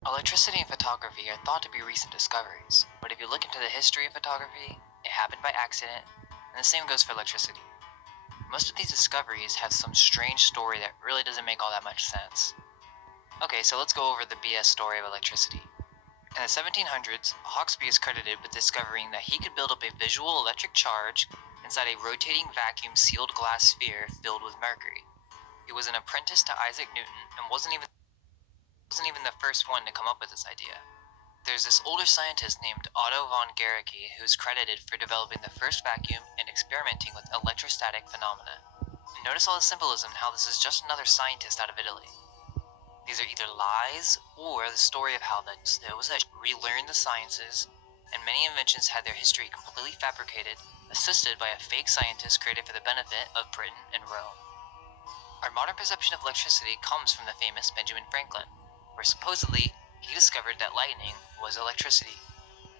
Electricity and photography are thought to be recent discoveries, but if you look into the history of photography, it happened by accident, and the same goes for electricity. Most of these discoveries have some strange story that really doesn't make all that much sense. Okay, so let's go over the BS story of electricity. In the 1700s, Hawksby is credited with discovering that he could build up a visual electric charge inside a rotating vacuum sealed glass sphere filled with mercury. He was an apprentice to Isaac Newton and wasn't even the first one to come up with this idea. There's this older scientist named Otto von Guericke who's credited for developing the first vacuum and experimenting with electrostatic phenomena. Notice all the symbolism and how this is just another scientist out of Italy. These are either lies or the story of how those that relearned the sciences, and many inventions had their history completely fabricated, assisted by a fake scientist created for the benefit of Britain and Rome. Our modern perception of electricity comes from the famous Benjamin Franklin, where supposedly he discovered that lightning was electricity.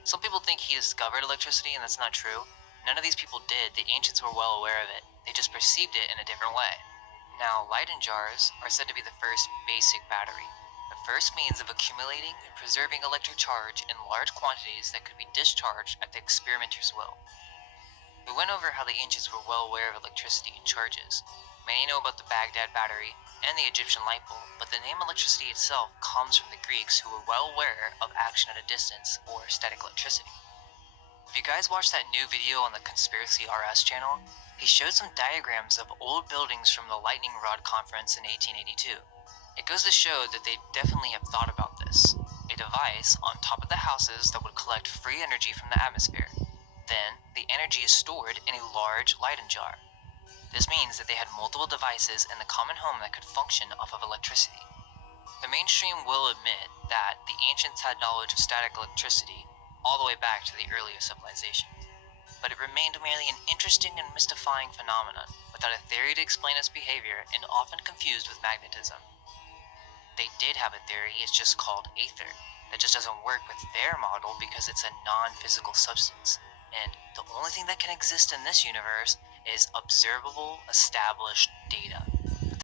Some people think he discovered electricity, and that's not true. None of these people did. The ancients were well aware of it. They just perceived it in a different way. Now, Leyden jars are said to be the first basic battery, the first means of accumulating and preserving electric charge in large quantities that could be discharged at the experimenter's will. We went over how the ancients were well aware of electricity and charges. Many know about the Baghdad battery and the Egyptian light bulb, but the name electricity itself comes from the Greeks who were well aware of action at a distance, or static electricity. If you guys watched that new video on the Conspiracy RS channel, he showed some diagrams of old buildings from the Lightning Rod Conference in 1882. It goes to show that they definitely have thought about this. A device on top of the houses that would collect free energy from the atmosphere. Then, the energy is stored in a large Leyden jar. This means that they had multiple devices in the common home that could function off of electricity. The mainstream will admit that the ancients had knowledge of static electricity all the way back to the earliest civilizations, but it remained merely an interesting and mystifying phenomenon without a theory to explain its behavior and often confused with magnetism. They did have a theory, it's just called aether, that just doesn't work with their model because it's a non-physical substance, and the only thing that can exist in this universe is observable, established data.